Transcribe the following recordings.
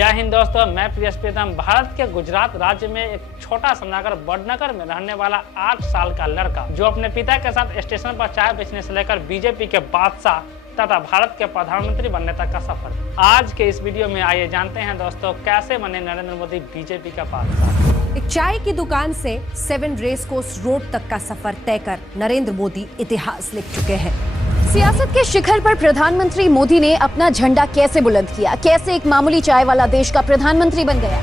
जय हिंद दोस्तों, मैं प्रियस प्रीतम। भारत के गुजरात राज्य में एक छोटा सा नगर वडनगर में रहने वाला 8 साल का लड़का जो अपने पिता के साथ स्टेशन पर चाय बेचने से लेकर बीजेपी के बादशाह तथा भारत के प्रधानमंत्री बनने तक का सफर। आज के इस वीडियो में आइए जानते हैं दोस्तों कैसे बने नरेंद्र मोदी बीजेपी का बादशाह। एक चाय की दुकान से 7 रेस कोर्स रोड तक का सफर तय कर नरेंद्र मोदी इतिहास लिख चुके हैं। सियासत के शिखर पर प्रधानमंत्री मोदी ने अपना झंडा कैसे बुलंद किया, कैसे एक मामूली चाय वाला देश का प्रधानमंत्री बन गया।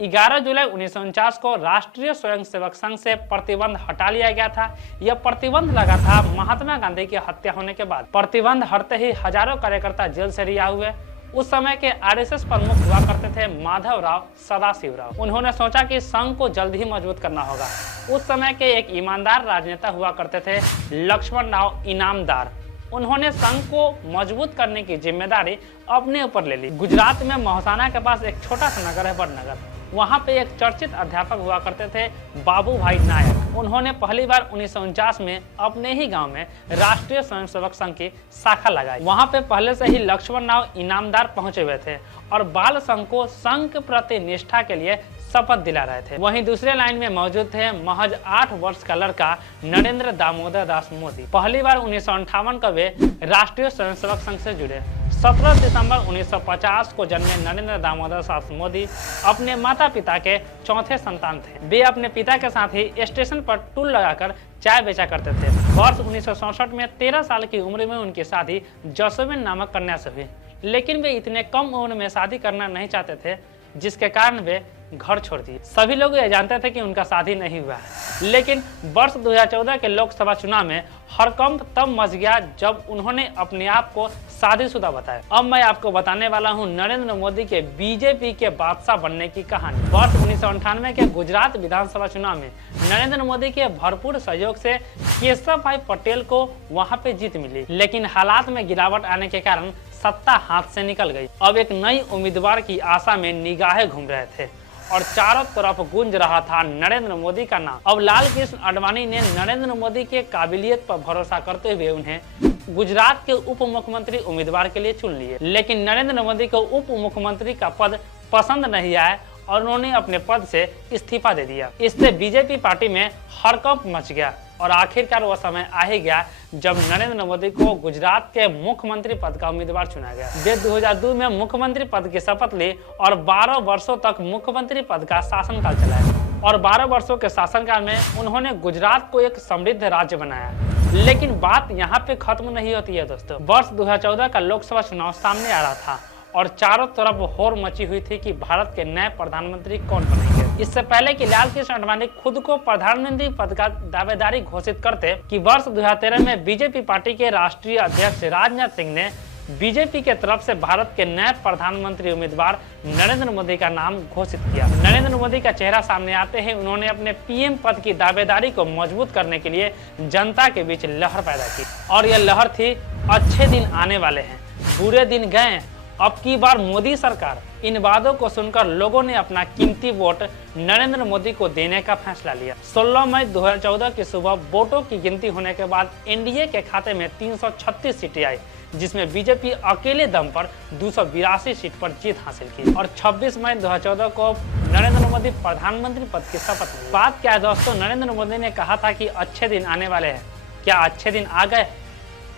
11 जुलाई 1949 को राष्ट्रीय स्वयंसेवक संघ से प्रतिबंध हटा लिया गया था। यह प्रतिबंध लगा था महात्मा गांधी की हत्या होने के बाद। प्रतिबंध हटते ही हजारों कार्यकर्ता जेल से रिहा हुए। उस समय के आरएसएस प्रमुख हुआ करते थे माधवराव सदाशिवराव। उन्होंने सोचा कि संघ को जल्द ही मजबूत करना होगा। उस समय के एक ईमानदार राजनेता हुआ करते थे लक्ष्मणराव इनामदार। उन्होंने संघ को मजबूत करने की जिम्मेदारी अपने ऊपर ले ली। गुजरात में मोहसाना के पास एक छोटा सा नगर है वडनगर। वहाँ पे एक चर्चित अध्यापक हुआ करते थे बाबू भाई नायक। उन्होंने पहली बार 1949 में अपने ही गांव में राष्ट्रीय स्वयंसेवक संघ की शाखा लगाई। वहाँ पे पहले से ही लक्ष्मणराव इनामदार पहुंचे हुए थे और बाल संघ को संघ के प्रति निष्ठा के लिए शपथ दिला रहे थे। वहीं दूसरे लाइन में मौजूद थे महज 8 वर्ष का लड़का नरेंद्र दामोदर दास मोदी। पहली बार 1958 को वे राष्ट्रीय स्वयंसेवक संघ से जुड़े। 17 दिसंबर 1950 को जन्मे नरेंद्र दामोदर दास मोदी अपने माता पिता के चौथे संतान थे। वे अपने पिता के साथ ही स्टेशन पर टूल लगाकर चाय बेचा करते थे। वर्ष 1967 में 13 साल की उम्र में उनकी शादी जसोबेन नामक कन्या से हुई। लेकिन वे इतने कम उम्र में शादी करना नहीं चाहते थे, जिसके कारण वे घर छोड़ दिए। सभी लोग ये जानते थे कि उनका शादी नहीं हुआ है। लेकिन वर्ष 2014 के लोकसभा चुनाव में हड़कंप तब मच गया जब उन्होंने अपने आप को शादीशुदा बताया। अब मैं आपको बताने वाला हूं नरेंद्र मोदी के बीजेपी के बादशाह बनने की कहानी। वर्ष 1998 के गुजरात विधानसभा चुनाव में नरेंद्र मोदी के भरपूर सहयोग से केशव भाई पटेल को वहां पे जीत मिली। लेकिन हालात में गिरावट आने के कारण सत्ता हाथ से निकल गई। अब एक नई उम्मीदवार की आशा में निगाहें घूम रहे थे और चारों तरफ गूंज रहा था नरेंद्र मोदी का नाम। अब लाल कृष्ण आडवाणी ने नरेंद्र मोदी के काबिलियत पर भरोसा करते हुए उन्हें गुजरात के उप मुख्यमंत्री उम्मीदवार के लिए चुन लिए। लेकिन नरेंद्र मोदी को उप मुख्यमंत्री का पद पसंद नहीं आया और उन्होंने अपने पद से इस्तीफा दे दिया। इससे बीजेपी पार्टी में हड़कंप मच गया और आखिरकार वह समय आ ही गया जब नरेंद्र मोदी को गुजरात के मुख्यमंत्री पद का उम्मीदवार चुना गया। वे 2002 में मुख्यमंत्री पद की शपथ ली और 12 वर्षों तक मुख्यमंत्री पद का शासनकाल चलाया। और 12 वर्षों के शासनकाल में उन्होंने गुजरात को एक समृद्ध राज्य बनाया। लेकिन बात यहाँ पे खत्म नहीं होती है दोस्तों। वर्ष 2014 का लोकसभा चुनाव सामने आ रहा था और चारों तरफ होड़ मची हुई थी कि भारत के नए प्रधानमंत्री कौन बनेंगे। इससे पहले कि लाल कृष्ण आडवाणी खुद को प्रधानमंत्री पद का दावेदारी घोषित करते कि वर्ष 2013 में बीजेपी पार्टी के राष्ट्रीय अध्यक्ष राजनाथ सिंह ने बीजेपी के तरफ से भारत के नए प्रधानमंत्री उम्मीदवार नरेंद्र मोदी का नाम घोषित किया। नरेंद्र मोदी का चेहरा सामने आते ही उन्होंने अपने पीएम पद की दावेदारी को मजबूत करने के लिए जनता के बीच लहर पैदा की। और यह लहर थी अच्छे दिन आने वाले हैं, बुरे दिन गए, अब की बार मोदी सरकार। इन वादों को सुनकर लोगों ने अपना कीमती वोट नरेंद्र मोदी को देने का फैसला लिया। 16 मई 2014 की सुबह वोटों की गिनती होने के बाद एनडीए के खाते में 336 सीटें आई, जिसमें बीजेपी अकेले दम पर 282 सीट पर जीत हासिल की। और 26 मई 2014 को नरेंद्र मोदी प्रधानमंत्री पद की शपथ ली। बात क्या है दोस्तों, नरेंद्र मोदी ने कहा था कि अच्छे दिन आने वाले हैं। क्या अच्छे दिन आ गए?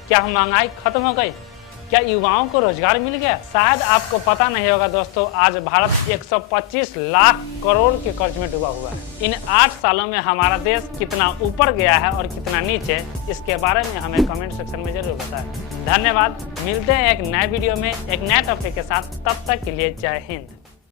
क्या महंगाई खत्म हो गई? क्या युवाओं को रोजगार मिल गया? शायद आपको पता नहीं होगा दोस्तों, आज भारत 125 लाख करोड़ के कर्ज में डूबा हुआ है। इन 8 सालों में हमारा देश कितना ऊपर गया है और कितना नीचे, इसके बारे में हमें कमेंट सेक्शन में जरूर बताएं। धन्यवाद। मिलते हैं एक नए वीडियो में एक नए टॉपिक के साथ। तब तक के लिए जय हिंद।